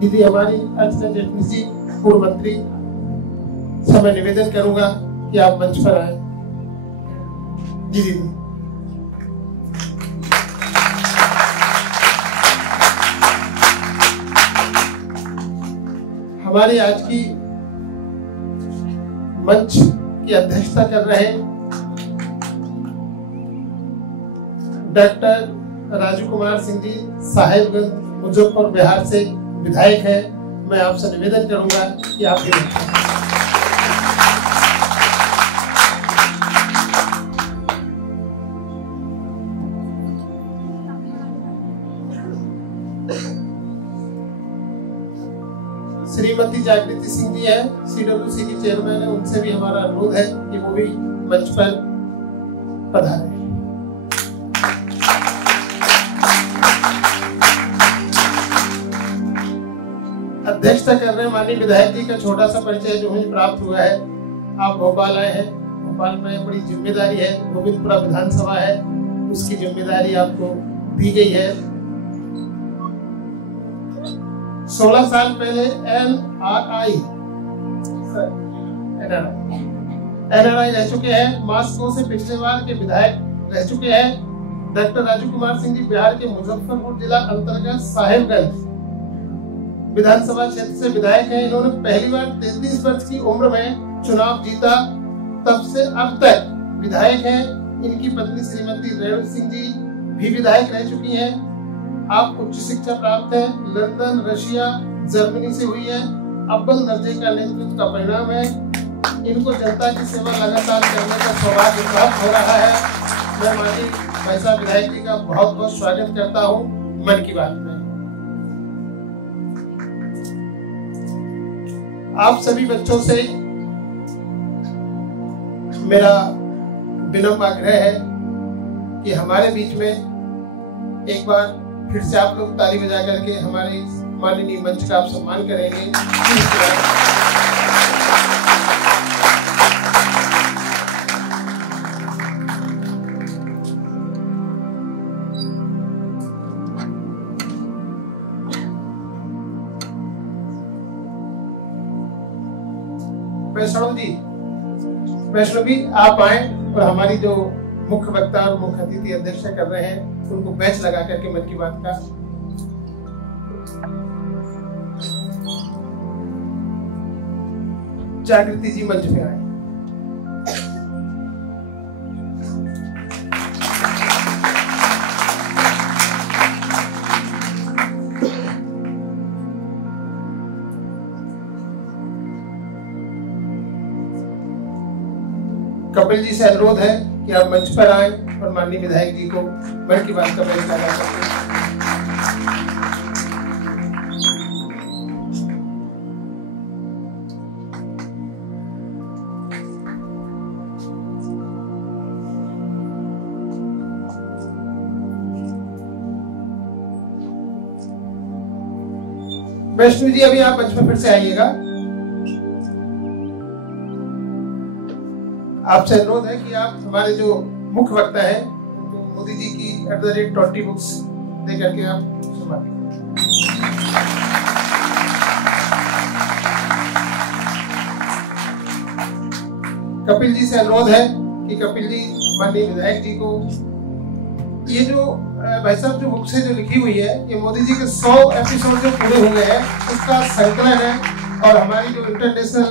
दीदी हमारी अर्चना जेटली जी पूर्व मंत्री से मैं निवेदन करूंगा कि आप मंच पर आए। जी दीदी। हमारी आज की मंच की अध्यक्षता कर रहे डॉक्टर राजू कुमार सिंह जी, साहेबगंज मुजफ्फरपुर बिहार से विधायक है। मैं आपसे निवेदन करूंगा कि आप भी श्रीमती जागृति सिंह जी है, CWC की चेयरमैन है, उनसे भी हमारा अनुरोध है कि वो भी मंच पर पधारें। अध्यक्षता कर रहे माननीय विधायक जी का छोटा सा परिचय जो मुझे प्राप्त हुआ है। आप भोपाल आए हैं, भोपाल में बड़ी जिम्मेदारी है, गोविंदपुरा विधानसभा है, उसकी जिम्मेदारी आपको दी गई है। 16 साल पहले NRI रह चुके हैं। मास्को से पिछले बार के विधायक रह चुके हैं। डॉक्टर राजू कुमार सिंह जी बिहार के मुजफ्फरपुर जिला अंतर्गत साहेबगंज विधानसभा क्षेत्र से विधायक हैं। इन्होंने पहली बार 33 वर्ष की उम्र में चुनाव जीता, तब से अब तक विधायक हैं। इनकी पत्नी श्रीमती रेणु सिंह जी भी विधायक रह चुकी हैं। आप उच्च शिक्षा प्राप्त है, लंदन, रशिया, जर्मनी से हुई है। अव्वल दर्जे का नेतृत्व का परिणाम है। इनको जनता की सेवा लगातार करने का सौभाग्य प्राप्त हो रहा है। मैं माननीय भाई साहब विधायक जी का बहुत बहुत स्वागत करता हूँ मन की बात में। आप सभी बच्चों से मेरा विनम्र आग्रह है कि हमारे बीच में एक बार फिर से आप लोग ताली बजा करके हमारे माननीय मंच का आप सम्मान करेंगे। वैष्णवी आप आए और हमारी जो मुख्य वक्ता और मुख्य अतिथि अध्यक्षता कर रहे हैं उनको बैच लगा करके मन की बात का जागृति जी मंच पे आए। कपिल जी से अनुरोध है कि आप मंच पर आए और माननीय विधायक जी को मन की बात का बैच लगा सकते हैं। वैष्णु जी अभी आप मंच पर फिर से आइएगा। आपसे अनुरोध है कि आप हमारे जो मुख्य वक्ता है मोदी जी की @20 बुक्स दे करके आप सम्मानित। कपिल जी से अनुरोध है कि कपिल जी माननीय विधायक जी को ये जो भाई साहब जो बुक से जो लिखी हुई है, ये मोदी जी के 100 एपिसोड जो पूरे हो गए हैं उसका संकलन है, और हमारी जो इंटरनेशनल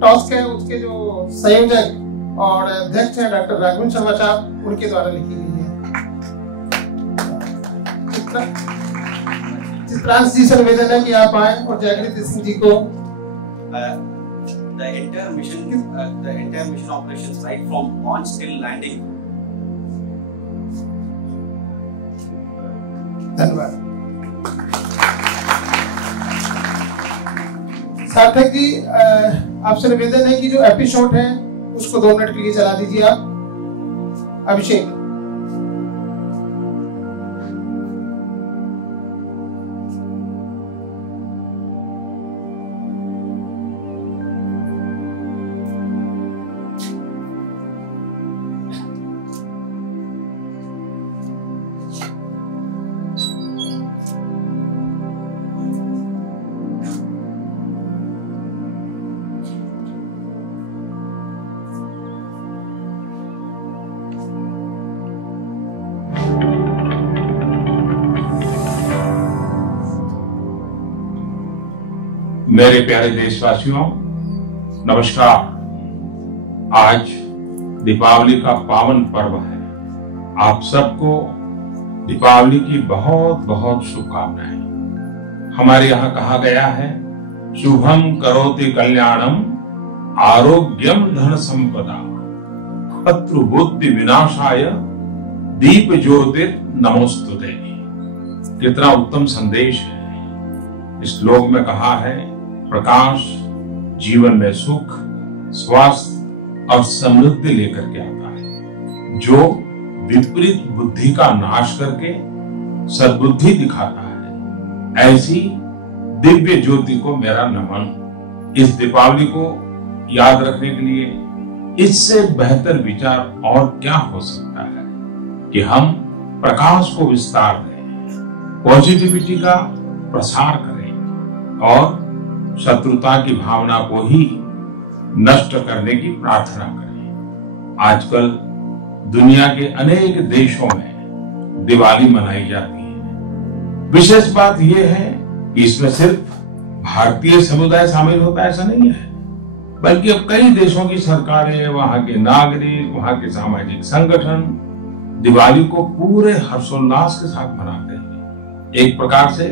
टॉस्क है उसके जो संयोजक और अध्यक्ष हैं डॉक्टर राघवन शर्मा साहब, उनके द्वारा लिखी गई है। चित्रांश जी से निवेदन है कि आप आए और जागृति सिंह जी को the entire mission operations right from launch till landing. धन्यवाद। सार्थक जी, आपसे निवेदन है कि जो एपिसोड है उसको 2 मिनट के लिए चला दीजिए आप। अभिषेक। मेरे प्यारे देशवासियों, नमस्कार। आज दीपावली का पावन पर्व है। आप सबको दीपावली की बहुत बहुत शुभकामनाएं। हमारे यहाँ कहा गया है, शुभम करोति कल्याणम आरोग्यम धन संपदा शत्रु बुद्धि विनाशाय दीप ज्योतिर नमोस्तुते। कितना उत्तम संदेश है। इस श्लोक में कहा है, प्रकाश जीवन में सुख, स्वास्थ्य और समृद्धि लेकर के आता है, जो विपरीत बुद्धि का नाश करके सद्बुद्धि दिखाता है। ऐसी दिव्य ज्योति को मेरा नमन। इस दीपावली को याद रखने के लिए इससे बेहतर विचार और क्या हो सकता है कि हम प्रकाश को विस्तार दें, पॉजिटिविटी का प्रसार करें और शत्रुता की भावना को ही नष्ट करने की प्रार्थना करें। आजकल दुनिया के अनेक देशों में दिवाली मनाई जाती है। विशेष बात यह है कि इसमें सिर्फ भारतीय समुदाय शामिल होता है, ऐसा नहीं है, बल्कि अब कई देशों की सरकारें, वहां के नागरिक, वहां के सामाजिक संगठन दिवाली को पूरे हर्षोल्लास के साथ मनाते हैं। एक प्रकार से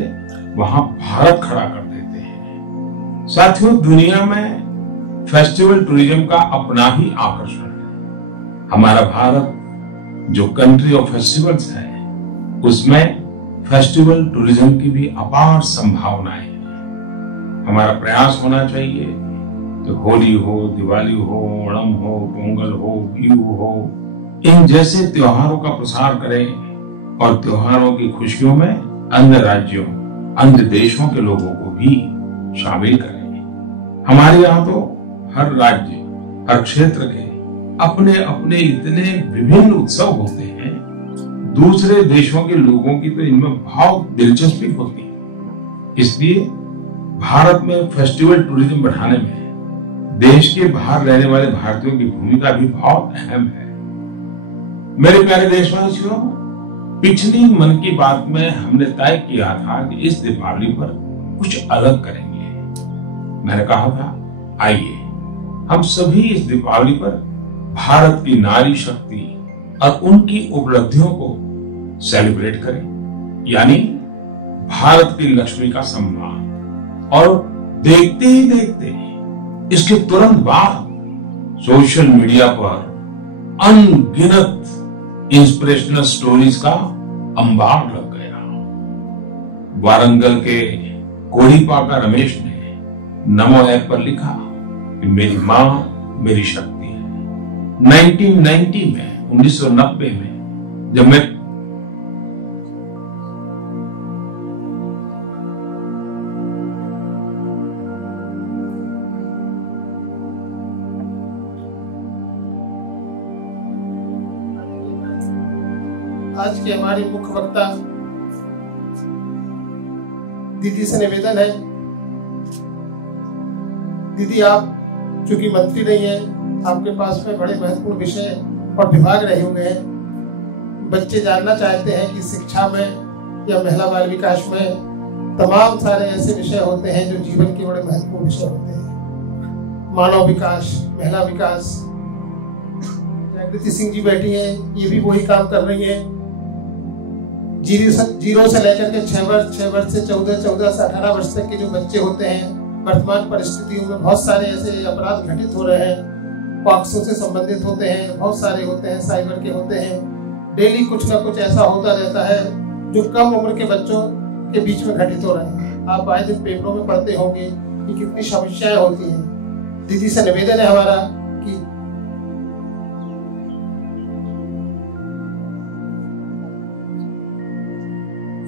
वहां भारत खड़ा कर देते हैं। साथियों, दुनिया में फेस्टिवल टूरिज्म का अपना ही आकर्षण है। हमारा भारत जो कंट्री ऑफ फेस्टिवल्स है, उसमें फेस्टिवल टूरिज्म की भी अपार संभावनाएं हैं। हमारा प्रयास होना चाहिए कि होली हो, दिवाली हो, ओणम हो, पोंगल हो, बिहू हो, इन जैसे त्योहारों का प्रसार करें और त्योहारों की खुशियों में अन्य राज्यों, अन्य देशों के लोगों को भी शामिल करें। हमारे यहाँ तो हर राज्य, हर क्षेत्र के अपने अपने इतने विभिन्न उत्सव होते हैं, दूसरे देशों के लोगों की तो इनमें बहुत दिलचस्पी होती है। इसलिए भारत में फेस्टिवल टूरिज्म बढ़ाने में देश के बाहर रहने वाले भारतीयों की भूमिका भी बहुत अहम है। मेरे प्यारे देशवासियों, पिछली मन की बात में हमने तय किया था कि इस दीपावली पर कुछ अलग करेंगे। मैंने कहा था, आइए हम सभी इस दीपावली पर भारत की नारी शक्ति और उनकी उपलब्धियों को सेलिब्रेट करें, यानी भारत की लक्ष्मी का सम्मान। और देखते ही देखते इसके तुरंत बाद सोशल मीडिया पर अनगिनत इंस्पिरेशनल स्टोरीज का अंबार लग गया। वारंगल के कोड़ीपाका रमेश ने नमो ऐप पर लिखा कि मेरी मां मेरी शक्ति है। 1990 में 1990 में जब मैं आज की हमारी मुख्य वक्ता दीदी से निवेदन है, दीदी आप चूंकि मंत्री नहीं है, आपके पास में बड़े महत्वपूर्ण विषय और विभाग रहे होंगे हैं, बच्चे जानना चाहते हैं कि शिक्षा में या महिला बाल विकास में तमाम सारे ऐसे विषय होते हैं जो जीवन के बड़े महत्वपूर्ण विषय होते हैं। मानव विकास, महिला विकास। जागृति सिंह जी बैठी हैं, ये भी वही काम कर रही हैं। जीरो से लेकर के 6 वर्ष से 14 से 18 वर्ष तक के जो बच्चे होते हैं, वर्तमान परिस्थितियों में बहुत सारे ऐसे अपराध घटित हो रहे हैं, पॉक्सो से संबंधित होते हैं, बहुत सारे होते हैं, साइबर के होते हैं। डेली कुछ ना कुछ ऐसा होता रहता है जो कम उम्र के बच्चों के बीच में घटित हो रहे हैं। आप आए दिन पेपरों में पढ़ते होंगे कि कितनी समस्याएं होती हैं। दीदी से निवेदन है हमारा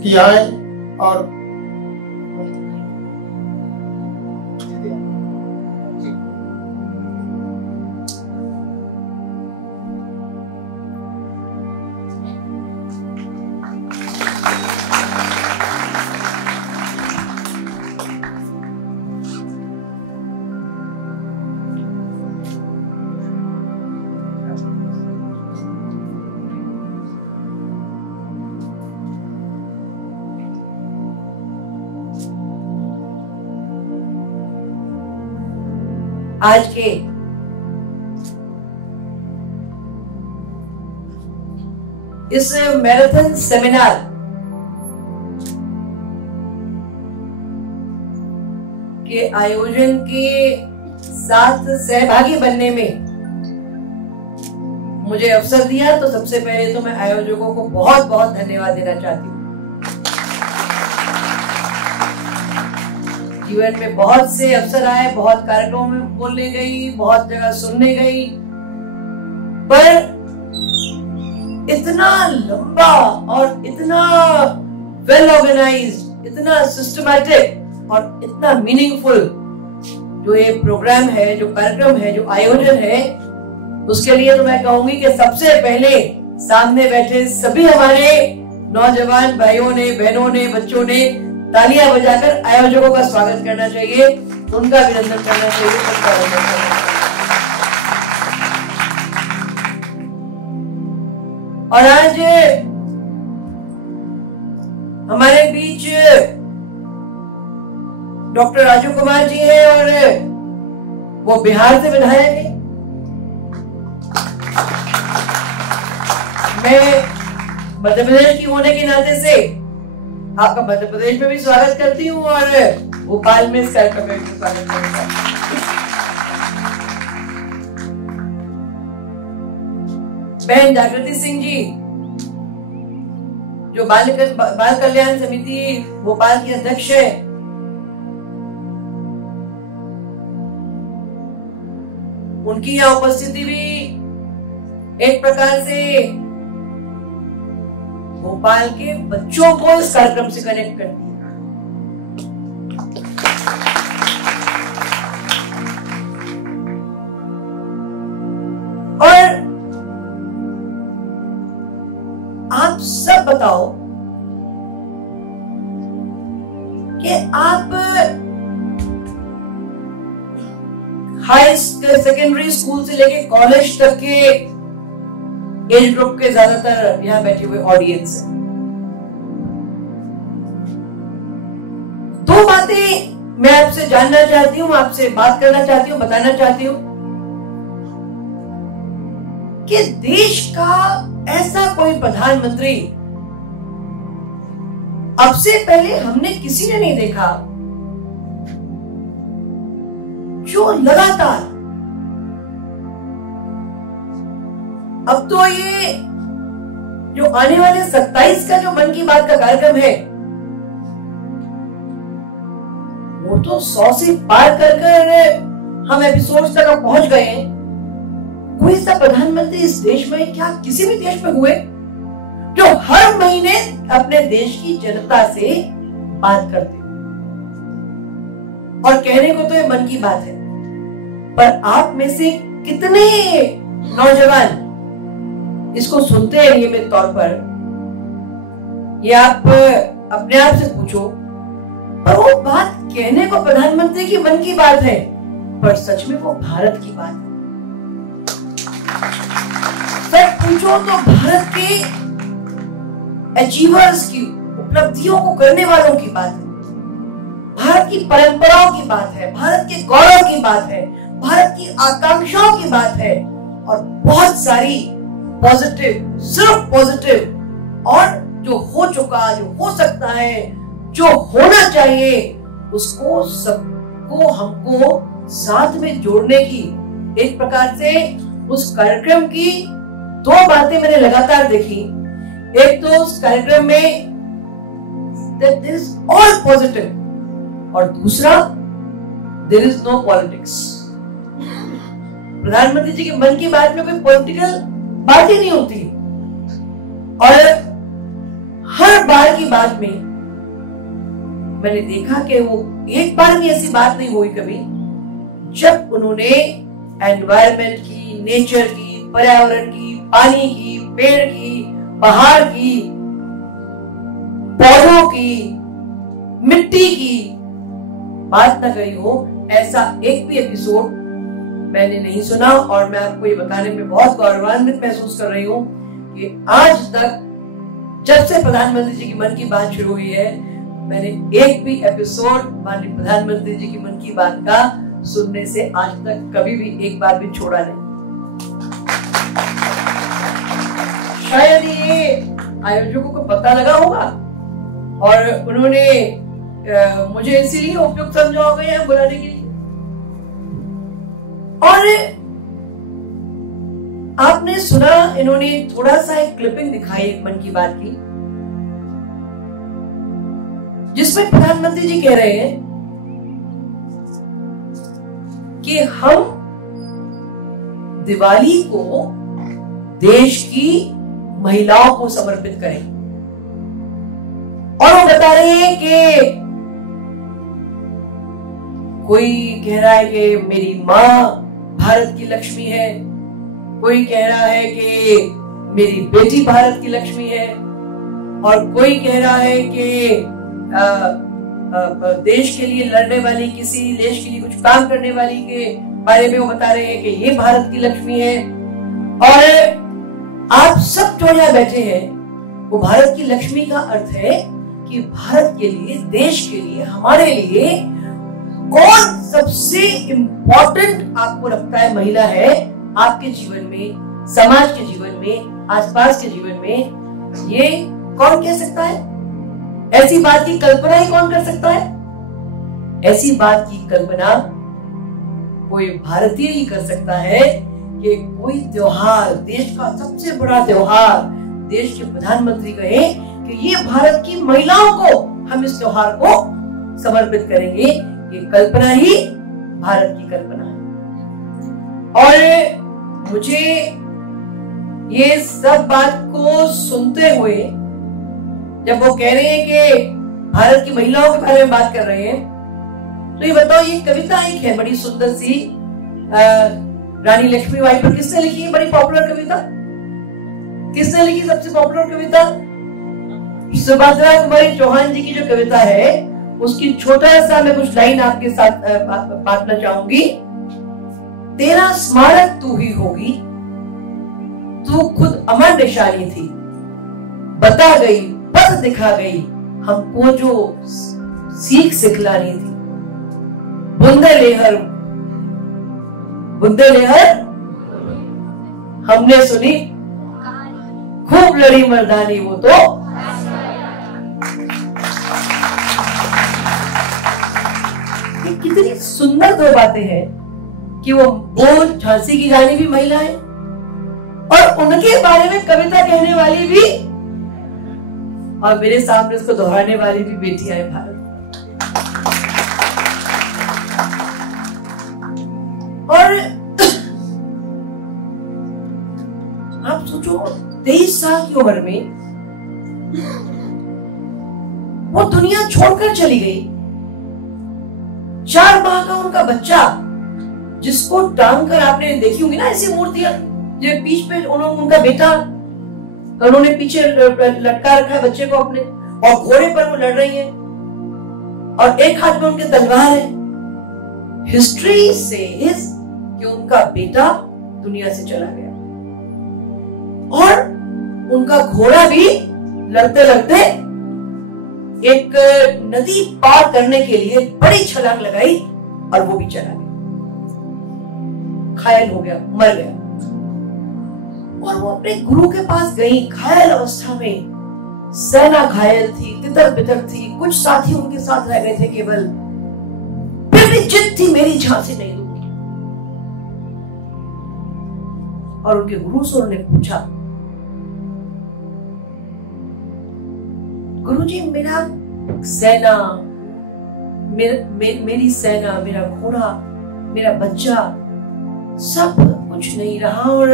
कि आए और आज के इस मैराथन सेमिनार के आयोजन के साथ सहभागी बनने में मुझे अवसर दिया, तो सबसे पहले तो मैं आयोजकों को बहुत बहुत धन्यवाद देना चाहती हूँ। जीवन में बहुत से अवसर आए, बहुत कार्यक्रमों में बोलने गई, बहुत जगह सुनने गई, पर इतना लंबा और इतना वेल ऑर्गेनाइज्ड, इतना सिस्टमैटिक और इतना मीनिंगफुल जो ये प्रोग्राम है, जो कार्यक्रम है, जो आयोजन है, उसके लिए तो मैं कहूंगी कि सबसे पहले सामने बैठे सभी हमारे नौजवान भाइयों ने, बहनों ने, बच्चों ने तालियां बजाकर आयोजकों का स्वागत करना चाहिए, उनका अभिनंदन करना चाहिए, उनका अभिनंदन करना चाहिए। और आज हमारे बीच डॉक्टर राजू कुमार जी हैं और वो बिहार से विधायक हैं। मैं मध्य प्रदेश की होने के नाते से आपका मध्य प्रदेश में भी स्वागत करती हूँ और भोपाल में इस कार्यक्रम में भी स्वागत करूंगा। बहन जागृति सिंह जी जो बाल कल्याण समिति भोपाल की अध्यक्ष है, उनकी यह उपस्थिति भी एक प्रकार से भोपाल के बच्चों को इस कार्यक्रम से कनेक्ट करती है। और आप सब बताओ कि आप हाई सेकेंडरी स्कूल से लेके कॉलेज तक के एज ग्रुप के ज्यादातर यहाँ बैठे हुए ऑडियंस है। दो बातें मैं आपसे जानना चाहती हूँ, आपसे बात करना चाहती हूँ, बताना चाहती हूँ कि देश का ऐसा कोई प्रधानमंत्री अब से पहले हमने किसी ने नहीं देखा जो लगातार, अब तो ये जो आने वाले 27 का जो मन की बात का कार्यक्रम है वो तो 100 से पार कर हम एपिसोड तक पहुंच गए हैं। कोई सा प्रधानमंत्री इस देश में, क्या किसी भी देश में हुए जो हर महीने अपने देश की जनता से बात करते, और कहने को तो ये मन की बात है, पर आप में से कितने नौजवान इसको सुनते हैं नियमित तौर पर, ये आप अपने आप से पूछो। पर वो बात कहने को प्रधानमंत्री की मन की बात है, पर सच में वो भारत की बात है। सच पूछो तो भारत के अचीवर्स की, उपलब्धियों को करने वालों की बात है, भारत की परंपराओं की बात है, भारत के गौरव की बात है, भारत की आकांक्षाओं की बात है, और बहुत सारी पॉजिटिव, सिर्फ पॉजिटिव, और जो हो चुका, जो हो सकता है, जो होना चाहिए, उसको सबको हमको साथ में जोड़ने की, एक प्रकार से उस कार्यक्रम की दो बातें मैंने लगातार देखी। एक तो उस कार्यक्रम में that there is all positive, और दूसरा there is no politics। प्रधानमंत्री जी के मन की बात में कोई पॉलिटिकल बात ही नहीं होती, और हर बार की बात में मैंने देखा कि वो एक बार भी ऐसी बात नहीं हुई कभी जब उन्होंने एनवायरमेंट की, नेचर की, पर्यावरण की, पानी की, पेड़ की, पहाड़ की, पौधों की, मिट्टी की बात न करी हो। ऐसा एक भी एपिसोड मैंने नहीं सुना, और मैं आपको ये बताने में बहुत गौरवान्वित महसूस कर रही हूँ कि आज तक जब से प्रधानमंत्री जी की मन की बात शुरू हुई है, मैंने एक भी एपिसोड माननीय प्रधानमंत्री जी की मन की बात का सुनने से आज तक कभी भी एक बार भी छोड़ा नहीं। शायद ये आयोजकों को पता लगा होगा, और उन्होंने मुझे इसीलिए उपयुक्त समझा होगा यहाँ बुलाने के लिए। और आपने सुना, इन्होंने थोड़ा सा एक क्लिपिंग दिखाई मन की बात की, जिसमें प्रधानमंत्री जी कह रहे हैं कि हम दिवाली को देश की महिलाओं को समर्पित करें, और वो बता रहे हैं कि कोई कह रहा है कि मेरी मां भारत की लक्ष्मी है, कोई कह रहा है कि मेरी बेटी भारत की लक्ष्मी है, और कोई कह रहा है कि देश के लिए लड़ने वाली, किसी देश के लिए कुछ काम करने वाली के बारे में वो बता रहे हैं कि ये भारत की लक्ष्मी है। और आप सब जो यहाँ बैठे हैं, वो भारत की लक्ष्मी का अर्थ है कि भारत के लिए, देश के लिए, हमारे लिए कौन सबसे इम्पोर्टेंट आपको लगता है महिला है आपके जीवन में, समाज के जीवन में, आसपास के जीवन में, ये कौन कह सकता है? ऐसी बात की कल्पना ही कौन कर सकता है? ऐसी बात की कल्पना कोई भारतीय ही कर सकता है कि कोई त्योहार, देश का सबसे बड़ा त्योहार, देश के प्रधानमंत्री कहे कि ये भारत की महिलाओं को हम इस त्योहार को समर्पित करेंगे। ये कल्पना ही भारत की कल्पना है। और मुझे ये सब बात को सुनते हुए, जब वो कह रहे हैं कि भारत की महिलाओं के बारे में बात कर रहे हैं, तो ये बताओ, ये कविता एक है बड़ी सुंदर सी, रानी लक्ष्मीबाई पर किसने लिखी है? बड़ी पॉपुलर कविता किसने लिखी? सबसे पॉपुलर कविता सुभद्रा कुमारी चौहान जी की जो कविता है, उसकी छोटा सा मैं कुछ लाइन आपके साथ बांटना चाहूंगी। तेरा स्मारक तू ही होगी, तू खुद अमर निशानी थी, बता गई, पथ दिखा गई, हमको जो सीख सिखलानी थी। बुंदे लेहर हमने सुनी, खूब लड़ी मर्दानी वो तो। ये कितनी सुंदर दो बातें हैं कि वो झांसी की रानी भी महिला है, और उनके बारे में कविता कहने वाली भी, और मेरे सामने उसको दोहराने वाली भी बेटियां हैं भारत। और आप सोचो, 23 साल की उम्र में वो दुनिया छोड़कर चली गई। 4 माह का उनका बच्चा, जिसको टांग कर आपने देखी होंगी ना ऐसी मूर्तियां, जो पीठ पे उनका बेटा, उन्होंने पीछे लटका रखा है बच्चे को अपने, और घोड़े पर वो लड़ रही है, और एक हाथ में उनके तलवार है। हिस्ट्री सेज कि उनका बेटा दुनिया से चला गया, और उनका घोड़ा भी लड़ते लड़ते एक नदी पार करने के लिए बड़ी छलांग लगाई और वो भी चला गया, घायल हो गया, मर गया। और वो अपने गुरु के पास गई घायल अवस्था में। सेना घायल थी, तितर बितर थी, कुछ साथी उनके साथ रह गए थे केवल। फिर भी जिद थी, मेरी झांसी नहीं दूंगी। और उनके गुरु से उन्होंने पूछा, गुरुजी मेरा सेना, मेरी सेना, मेरा घोड़ा, मेरा बच्चा सब कुछ नहीं रहा और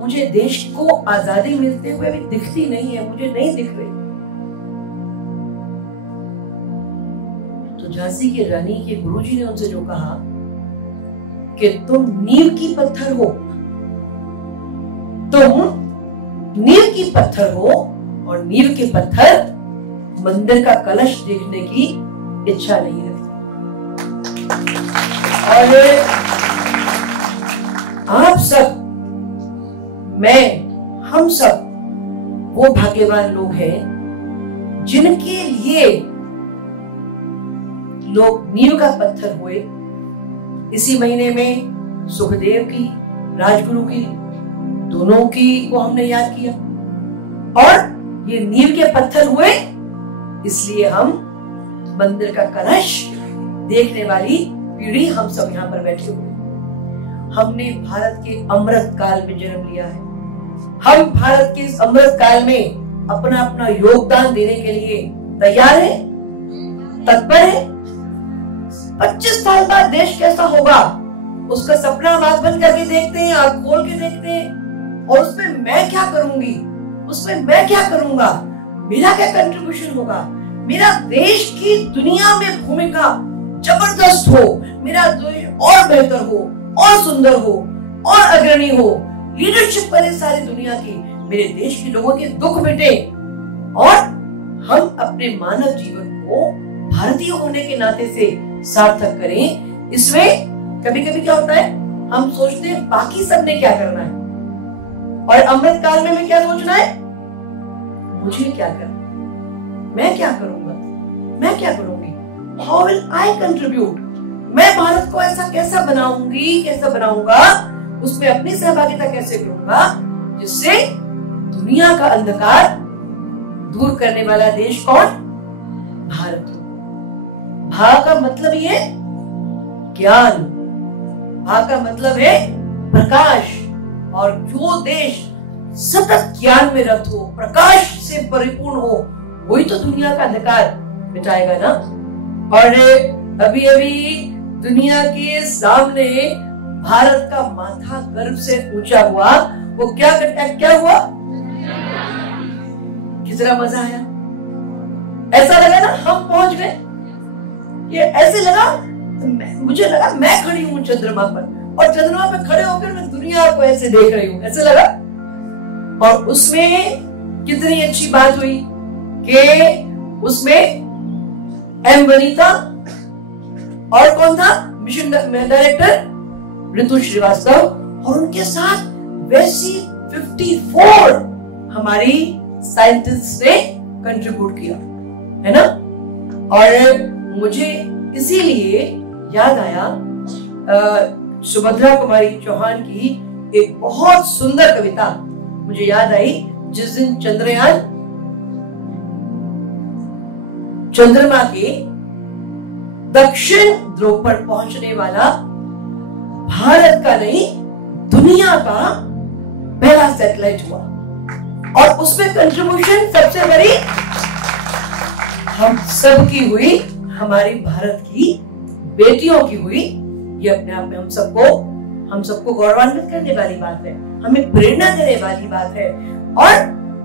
मुझे देश को आजादी मिलते हुए भी दिखती नहीं है, मुझे नहीं दिख रही। तो झांसी की रानी के गुरुजी ने उनसे जो कहा कि तुम नींव की पत्थर हो, तुम नींव की पत्थर हो और नींव के पत्थर मंदिर का कलश देखने की इच्छा नहीं रखते। और आप सब, मैं, हम सब वो भाग्यवान लोग हैं जिनके लिए लोग नींव का पत्थर हुए। इसी महीने में सुखदेव की, राजगुरु की, दोनों की को हमने याद किया और ये नींव के पत्थर हुए, इसलिए हम मंदिर का कलश देखने वाली पीढ़ी हम सब यहाँ पर बैठे हुए। हमने भारत के अमृत काल में जन्म लिया है। हम भारत के इस अमृत काल में अपना अपना योगदान देने के लिए तैयार हैं, तत्पर हैं। 25 साल बाद देश कैसा होगा उसका सपना हम आंख बंद करके देखते हैं, आंख खोल के देखते हैं, और उसमें मैं क्या करूंगी, उसमें मैं क्या करूंगा, मेरा क्या कंट्रीब्यूशन होगा, मेरा देश की दुनिया में भूमिका जबरदस्त हो, मेरा देश और बेहतर हो और सुंदर हो और अग्रणी हो, लीडरशिप करे सारी दुनिया की, मेरे देश के लोगों के दुख मिटे और हम अपने मानव जीवन को भारतीय होने के नाते से सार्थक करें। इसमें कभी कभी क्या होता है, हम सोचते हैं बाकी सबने क्या करना है, और अमृत काल में हमें क्या सोचना है, मुझे क्या करना, मैं क्या करूंगा, मैं क्या करूंगी, हाउ विल आई कंट्रीब्यूट, मैं भारत को ऐसा कैसा बनाऊंगी, कैसा बनाऊंगा, उसमें अपनी सहभागिता कैसे करूंगा जिससे दुनिया का अंधकार दूर करने वाला देश कौन, भारत हो। भा का मतलब ये ज्ञान, भा का मतलब है प्रकाश, और जो देश सतत ज्ञान में रत हो, प्रकाश से परिपूर्ण हो, वही तो दुनिया का अंधकार मिटाएगा ना। और अभी अभी दुनिया के सामने भारत का माथा गर्व से ऊंचा हुआ, वो क्या हुआ, कितना मजा आया, ऐसा लगा ना हम पहुंच गए, ये ऐसे लगा, मुझे लगा मैं खड़ी हूं चंद्रमा पर, और चंद्रमा पे खड़े होकर मैं दुनिया को ऐसे देख रही हूं, ऐसे लगा। और उसमें कितनी अच्छी बात हुई कि उसमें एम वनीता और कौन था, मिशन डायरेक्टर ऋतु श्रीवास्तव, और उनके साथ वैसी 54 हमारी साइंटिस्ट ने कंट्रीब्यूट किया, है ना। और मुझे इसीलिए याद आया सुभद्रा कुमारी चौहान की एक बहुत सुंदर कविता मुझे याद आई, जिस दिन चंद्रयान चंद्रमा के दक्षिण ध्रुव पर पहुंचने वाला भारत का नहीं दुनिया का पहला सैटेलाइट हुआ, और उसमें कंट्रीब्यूशन सबसे बड़ी हम सब की हुई, हमारी भारत की बेटियों की हुई। ये अपने आप में हम सबको गौरवान्वित करने वाली बात है, हमें प्रेरणा देने वाली बात है। और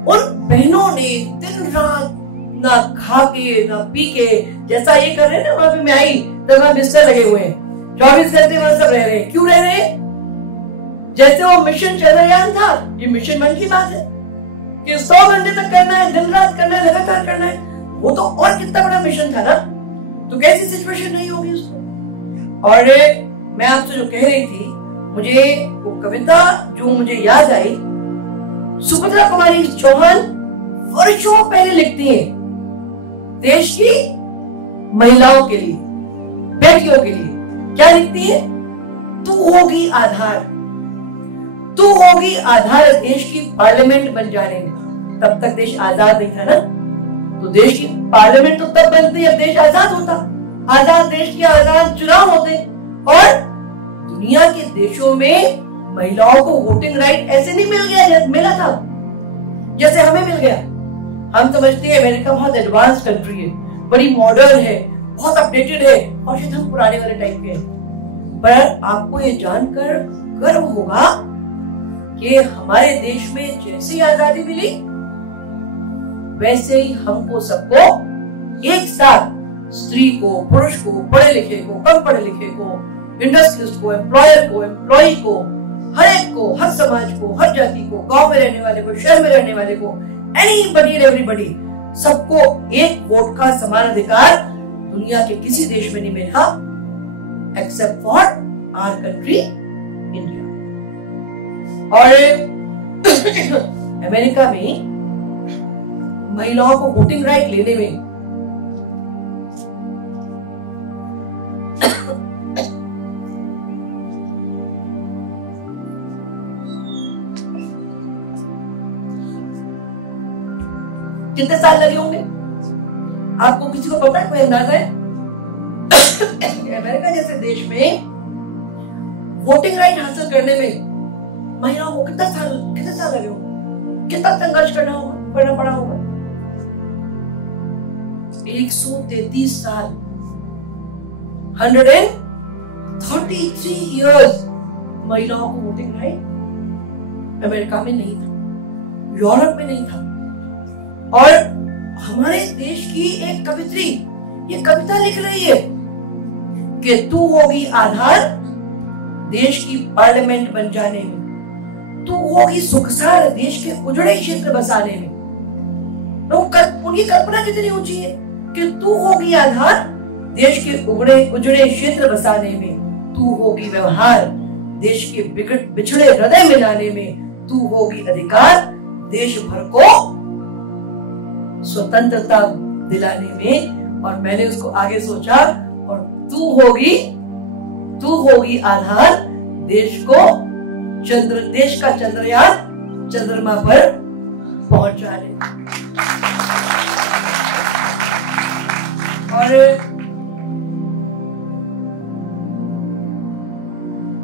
उन बहनों ने दिन रात ना खा के ना पी के, जैसा ये कर रहे हैं ना, वहां पे मैं आई तो वहां बिस्तर लगे हुए हैं, 24 घंटे वहां सब रह रहे हैं। क्यों रह रहे हैं? जैसे वो मिशन चंद्रयान था, ये मिशन मन की बात है कि 100 घंटे तक करना है, दिन रात करना है, लगातार करना है। वो तो और कितना बड़ा मिशन था ना, तो कैसी सिचुएशन नहीं होगी उसको। और मैं आपसे जो कह रही थी, मुझे वो कविता जो मुझे याद आई, सुभद्रा कुमारी चौहान वर्षों पहले लिखती हैं देश की महिलाओं के लिए, बेटियों के लिए। क्या लिखती है? तू होगी आधार, तू होगी आधार देश की पार्लियामेंट बन जाने में। तब तक देश आजाद नहीं था ना, तो देश की पार्लियामेंट तो तब बनती जब देश आजाद होता। आजाद देश के आजाद चुनाव होते। और दुनिया के देशों में महिलाओं को वोटिंग राइट ऐसे नहीं मिला था जैसे हमें मिल गया। हम समझते हैं अमेरिका बहुत एडवांस कंट्री है, बड़ी मॉडर्न है, बहुत अपडेटेड है, और शायद हम पुराने वाले टाइप के हैं। पर आपको ये जानकर गर्व होगा कि हमारे देश में जैसे आजादी मिली वैसे ही हमको सबको एक साथ, स्त्री को, पुरुष को, पढ़े लिखे को, कम पढ़े लिखे को, इंडस्ट्रियलिस्ट को, एम्प्लॉयर को, एम्प्लॉई को, हर एक को, हर समाज को, हर जाति को, गांव में रहने वाले को, शहर में रहने वाले को, एनीबडी एंड एवरीबडी, सबको एक वोट का समान अधिकार दुनिया के किसी देश में नहीं मिला except for our country India. और अमेरिका में महिलाओं को वोटिंग राइट लेने में कितने साल लगे होंगे? आपको किसी को पता है? कोई अंदाजा है? अमेरिका जैसे देश में वोटिंग राइट हासिल करने में महिलाओं को कितने साल लगे होंगे? कितना संघर्ष करना पड़ा होगा? 133 साल, 133 इयर्स महिलाओं को वोटिंग राइट अमेरिका में नहीं था, यूरोप में नहीं था। और हमारे देश की एक कवित्री ये कविता लिख रही है कि तू होगी आधार देश की पार्लियामेंट बन जाने में, तू होगी सुखसार देश के उजड़े क्षेत्र बसाने में। तो उनकी कल्पना कितनी ऊंची है कि तू होगी आधार देश के उजड़े क्षेत्र बसाने में, तू होगी व्यवहार देश के बिछड़े हृदय मिलाने में, तू होगी अधिकार देश भर को स्वतंत्रता दिलाने में। और मैंने उसको आगे सोचा, और तू होगी आधार देश का चंद्रयान चंद्रमा पर पहुंचाने। और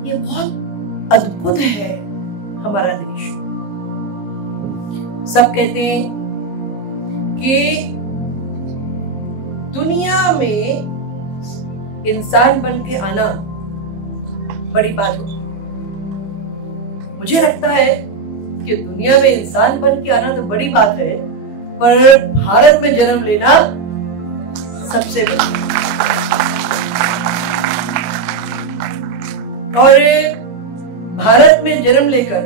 ये बहुत अद्भुत है हमारा देश। सब कहते हैं कि दुनिया में इंसान बन के आना बड़ी बात हो। मुझे लगता है कि दुनिया में इंसान बन के आना तो बड़ी बात है, पर भारत में जन्म लेना सबसे बड़ी। और भारत में जन्म लेकर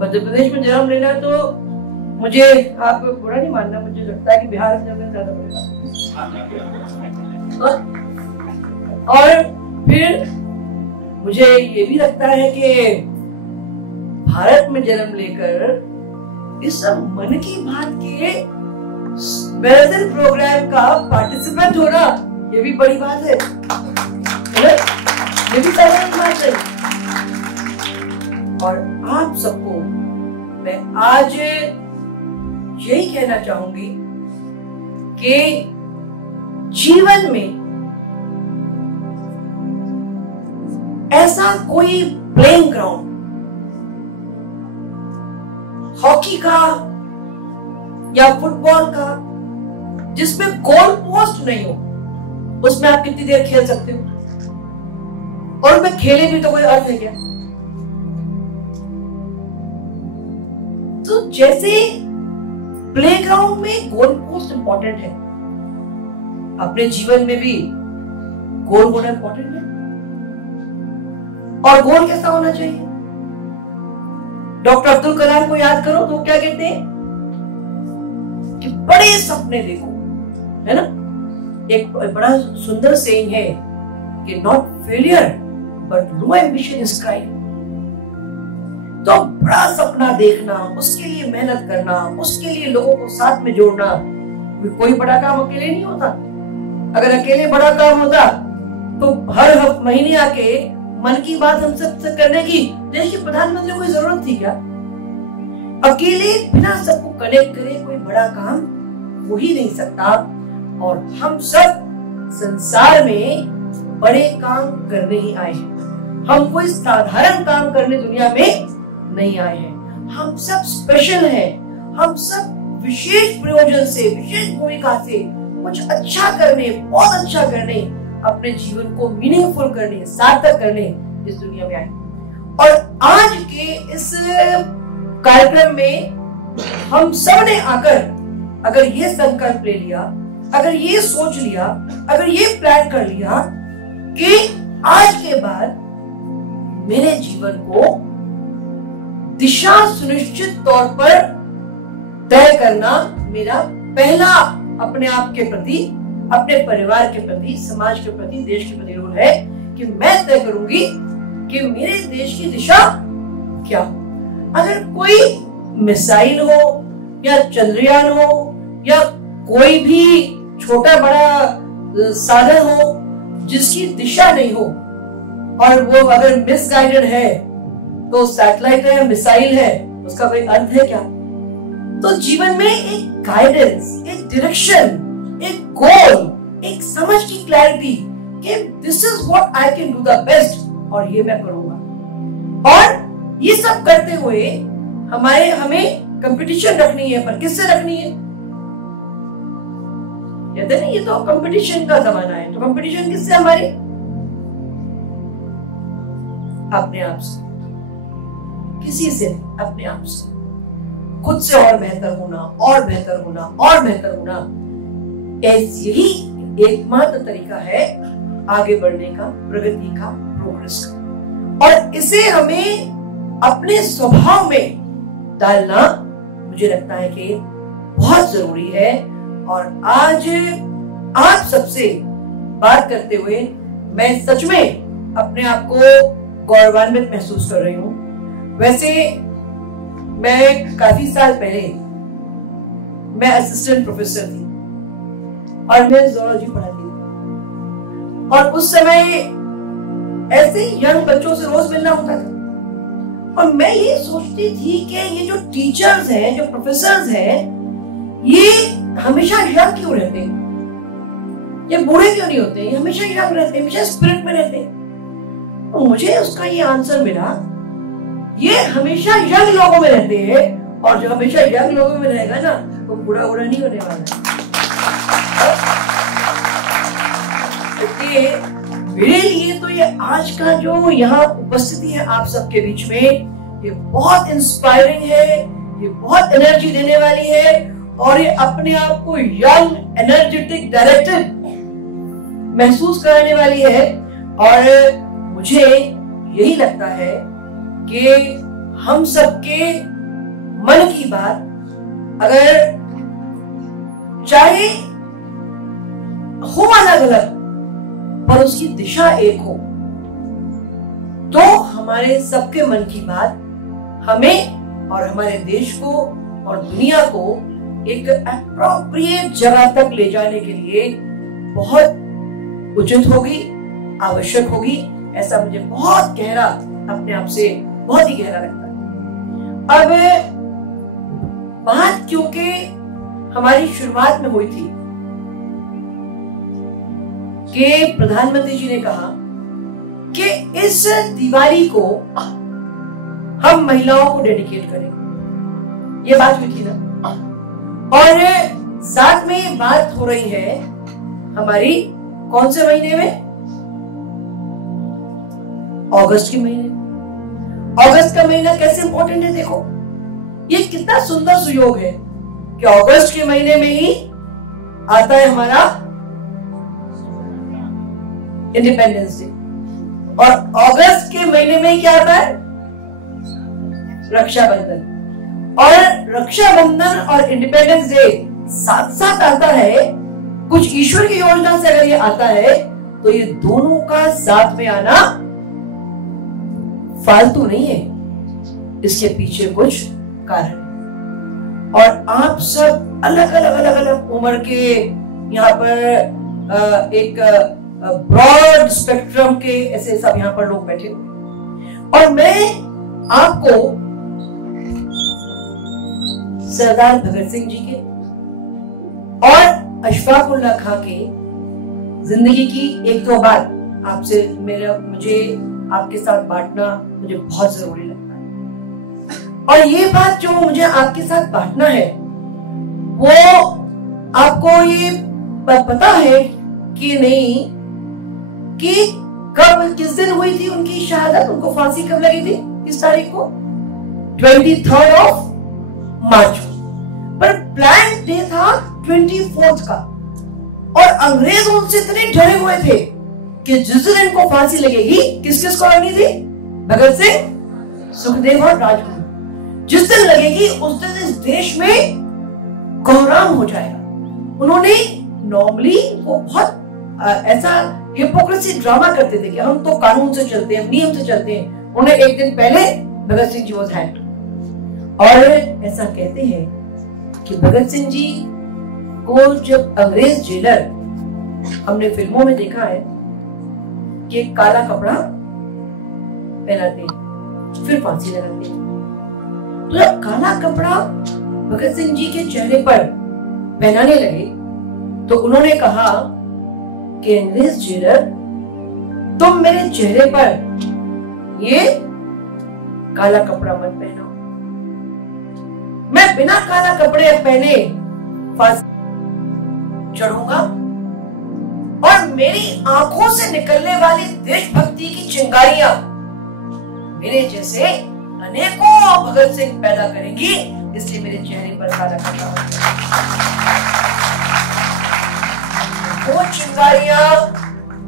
मध्य प्रदेश में जन्म लेना, तो मुझे, आप बुरा नहीं मानना, मुझे लगता है कि बिहार में जन्म ज्यादा बढ़ेगा। और फिर मुझे ये भी लगता है कि भारत में जन्म लेकर इस मन की बात के मैराथन प्रोग्राम का पार्टिसिपेंट होना, ये भी बड़ी बात है, ये भी साधारण बात है। और आप सबको मैं आज यही कहना चाहूंगी कि जीवन में ऐसा कोई प्लेइंग ग्राउंड, हॉकी का या फुटबॉल का, जिसमें गोल पोस्ट नहीं हो, उसमें आप कितनी देर खेल सकते हो? और उसमें खेले भी तो कोई अर्थ है क्या? तो जैसे प्लेग्राउंड में गोल पोस्ट इंपॉर्टेंट है, अपने जीवन में भी गोल होना इंपॉर्टेंट है। और गोल कैसा होना चाहिए? डॉक्टर अब्दुल कलाम को याद करो तो क्या कहते हैं कि बड़े सपने देखो, है ना? एक बड़ा सुंदर सेइंग है कि not failure but no ambition is crime. तो बड़ा सपना देखना, उसके लिए मेहनत करना, उसके लिए लोगों को साथ में जोड़ना, कोई बड़ा काम अकेले नहीं होता। अगर अकेले बड़ा काम होता तो हर महीने आके मन की बात हम सब करने की देश के प्रधानमंत्री को कोई जरूरत थी क्या? अकेले बिना सबको कनेक्ट करे कोई बड़ा काम हो ही नहीं सकता। और हम सब संसार में बड़े काम करने ही आए हैं। हम कोई साधारण काम करने दुनिया में नहीं आए हैं। हम सब स्पेशल हैं। हम सब विशेष प्रयोजन से, विशेष भूमिका से कुछ अच्छा करने, बहुत अच्छा करने, अपने जीवन को मीनिंगफुल करने, सार्थक करने इस दुनिया में आए। और आज के इस कार्यक्रम में हम सब ने आकर अगर ये संकल्प ले लिया, अगर ये सोच लिया, अगर ये प्लान कर लिया कि आज के बाद मेरे जीवन को दिशा सुनिश्चित तौर पर तय करना मेरा पहला अपने आप के प्रति, अपने परिवार के प्रति, समाज के प्रति, देश के प्रति रोल है कि मैं तय करूंगी कि मेरे देश की दिशा क्या हो। अगर कोई मिसाइल हो या चंद्रयान हो या कोई भी छोटा बड़ा साधन हो जिसकी दिशा नहीं हो और वो अगर मिसगाइडेड है तो सैटेलाइट है, मिसाइल है, उसका कोई अर्थ है क्या? तो जीवन में एक गाइडेंस, एक डायरेक्शन, एक गोल, एक समझ की क्लैरिटी कि this is what I can do the best और ये मैं करूंगा। और ये सब करते हुए हमें कंपटीशन रखनी है, पर किससे रखनी है? कहते नहीं, ये तो कंपटीशन का जमाना है, तो कंपटीशन किससे हमारी? अपने आप से, किसी से, अपने आप से, खुद से और बेहतर होना, और बेहतर होना, और बेहतर होना। यही एकमात्र तरीका है आगे बढ़ने का, प्रगति का, प्रोग्रेस का। और इसे हमें अपने स्वभाव में डालना मुझे लगता है कि बहुत जरूरी है। और आज आप सबसे बात करते हुए मैं सच में अपने आप को गौरवान्वित महसूस कर रही हूँ। वैसे मैं काफी साल पहले मैं असिस्टेंट प्रोफेसर थी और मैं ज़ूलॉजी पढ़ाती थी। और उस समय ऐसे यंग बच्चों से रोज मिलना होता था और मैं ये सोचती थी कि ये जो टीचर्स हैं, जो प्रोफेसर्स हैं, ये हमेशा यंग क्यों रहते हैं? ये बूढ़े क्यों नहीं होते? ये हमेशा यंग रहते हैं, हमेशा स्पिरिट में रहते हैं। तो मुझे उसका ये आंसर मिला, ये हमेशा यंग लोगों में रहते हैं और जो हमेशा यंग लोगों में रहेगा ना वो बूढ़ा बूढ़ा नहीं होने वाला। इसलिए मेरे लिए तो ये आज का जो यहाँ उपस्थिति है आप सबके बीच में, ये बहुत इंस्पायरिंग है, ये बहुत एनर्जी देने वाली है और ये अपने आप को यंग, एनर्जेटिक, डायरेक्टेड महसूस कराने वाली है। और मुझे यही लगता है कि हम सबके मन की बात अगर चाहे हो अलग अलग पर उसकी दिशा एक हो, तो हमारे सबके मन की बात हमें और हमारे देश को और दुनिया को एक एप्रोप्रिएट जगह तक ले जाने के लिए बहुत उचित होगी, आवश्यक होगी। ऐसा मुझे बहुत गहरा, अपने आप से बहुत ही गहरा लगता है। अब बात क्योंकि हमारी शुरुआत में हुई थी कि प्रधानमंत्री जी ने कहा कि इस दिवाली को हम महिलाओं को डेडिकेट करेंगे, ये बात हुई थी ना। और साथ में ये बात हो रही है हमारी कौन से महीने में? अगस्त के महीने। अगस्त का महीना कैसे इंपॉर्टेंट है? देखो ये कितना सुंदर सुयोग है कि अगस्त के महीने में ही आता है हमारा इंडिपेंडेंस डे और अगस्त के महीने में ही क्या आता है? रक्षाबंधन। और रक्षाबंधन और इंडिपेंडेंस डे साथ साथ आता है। कुछ ईश्वर की योजना से अगर ये आता है तो ये दोनों का साथ में आना फालतू नहीं है, इसके पीछे कुछ कारण है। और आप सब अलग अलग उम्र के यहाँ पर एक ब्रॉड स्पेक्ट्रम के ऐसे सब यहाँ पर लोग बैठे हुए, और मैं आपको सरदार भगत सिंह जी के और अशफाक उल्लाह खां के जिंदगी की एक दो बात आपसे मुझे आपके साथ बांटना मुझे बहुत जरूरी लगता है। और ये बात जो मुझे आपके साथ बांटना है वो आपको ये पता है कि नहीं कि कब किस दिन हुई थी उनकी शहादत, उनको फांसी कब लगी थी, किस तारीख को? 23 मार्च को। पर प्लान डे था 24 का, और अंग्रेज उनसे इतने डरे हुए थे कि जिस दिन इनको फांसी लगेगी, किस किस को लगनी थी? भगत सिंह, सुखदेव और राजगुरु। जिस दिन लगेगी उस दिन इस देश में कोहराम हो जाएगा। उन्होंने नॉर्मली वो बहुत ऐसा हिपोक्रेसी ड्रामा करते थे कि हम तो कानून से चलते हैं, नियम से चलते हैं। उन्हें एक दिन पहले भगत सिंह जी वाज हैंग्ड। और ऐसा कहते हैं कि भगत सिंह जी को जब अंग्रेज जेलर, हमने फिल्मों में देखा है कि एक काला कपड़ा पहनाते फिर फांसी लगाते, तो जब काला कपड़ा भगत सिंह जी के चेहरे पर पहनाने लगे तो उन्होंने कहा कि अंग्रेज जेलर, तुम मेरे चेहरे पर ये काला कपड़ा मत पहनाओ, मैं बिना काला कपड़े पहने फांसी चढ़ूंगा, और मेरी आंखों से निकलने वाली देशभक्ति की चिंगारियां मेरे जैसे अनेकों भगत सिंह पैदा करेगी, इसलिए मेरे चेहरे पर काला कपड़ा। वो चिंगारियां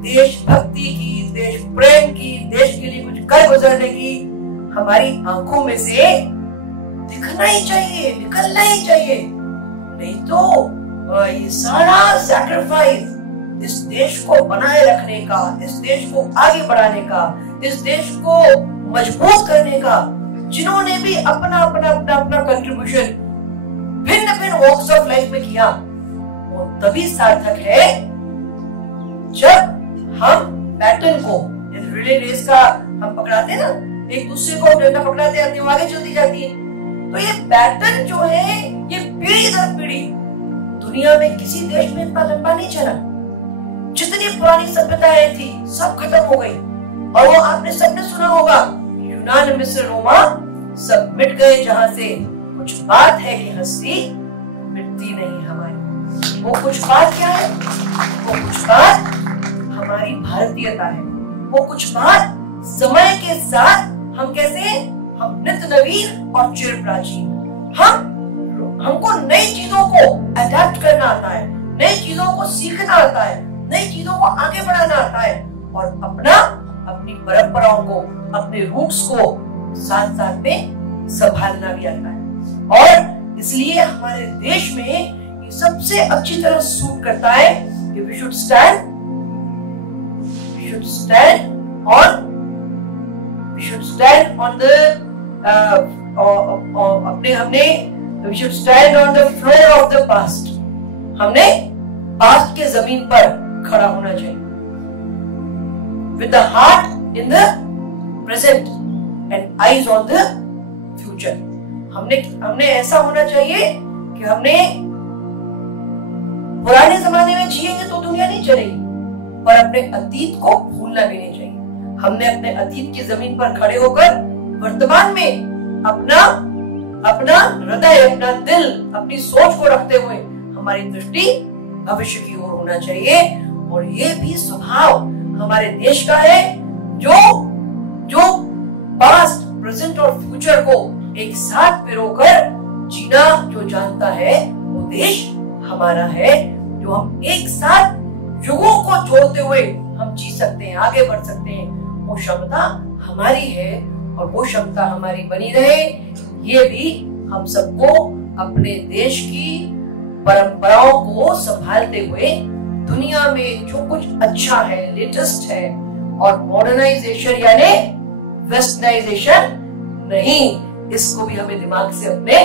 देशभक्ति की, देश प्रेम की, देश के लिए कुछ कर गुजरने की हमारी आंखों में से दिखना ही चाहिए, निकलना ही चाहिए। नहीं तो ये सारा सैक्रिफाइस इस देश को बनाए रखने का, इस देश को आगे बढ़ाने का, इस देश को मजबूत करने का, जिन्होंने भी अपना अपना अपना अपना कंट्रीब्यूशन भिन्न भिन्न वॉक्स ऑफ लाइफ में किया, वो तभी सार्थक है जब हम बैटन को, रिले रेस का हम पकड़ाते हैं ना, एक दूसरे को डंडा पकड़ाते हैं, अपनी आगे चलती जाती है। तो ये बैटन जो है ये पीढ़ी दर पीढ़ी दुनिया में किसी देश में इतना लंबा नहीं चला। जितनी पुरानी सभ्यताएं थी सब खत्म हो गई, और वो आपने सबने सुना होगा, यूनान, मिस्र, रोमा सब मिट गए जहां से। कुछ बात है कि हस्ती मिटती नहीं हमारी। वो कुछ बात क्या है? वो कुछ बात हमारी भारतीयता है। वो कुछ बात समय के साथ हम कैसे, हम नित्य नवीन और चिर प्राचीन, हमको नई चीजों को अडैप्ट करना आता है, नई चीजों को सीखना आता है, नई चीजों को आगे बढ़ाना आता है, और अपनी परंपराओं को, अपने रूट्स को साथ साथ में संभालना भी आता है। और इसलिए हमारे देश में ये सबसे अच्छी तरह सूट करता है कि we should stand on the floor of the past। हमने पास्ट के जमीन पर खड़ा होना चाहिए, with the heart in the present and eyes on the future। हमने ऐसा होना चाहिए कि हमने पुराने जमाने में जिएंगे तो दुनिया नहीं चलेगी, पर अपने अतीत को भूलना भी नहीं चाहिए। हमने अपने अतीत की जमीन पर खड़े होकर वर्तमान में अपना हृदय, अपना दिल, अपनी सोच को रखते हुए हमारी दृष्टि भविष्य की ओर होना चाहिए। और ये भी स्वभाव हमारे देश का है जो पास्ट, प्रेजेंट और फ्यूचर को एक साथ पिरोकर जीना जो जानता है वो देश हमारा है, जो हम एक साथ युगों को जोड़ते हुए हम जी सकते हैं, आगे बढ़ सकते हैं। वो क्षमता हमारी है और वो क्षमता हमारी बनी रहे, ये भी हम सबको अपने देश की परंपराओं को संभालते हुए दुनिया में जो कुछ अच्छा है, लेटेस्ट है, और मॉडर्नाइजेशन यानी वेस्टर्नाइजेशन नहीं, इसको भी हमें दिमाग से अपने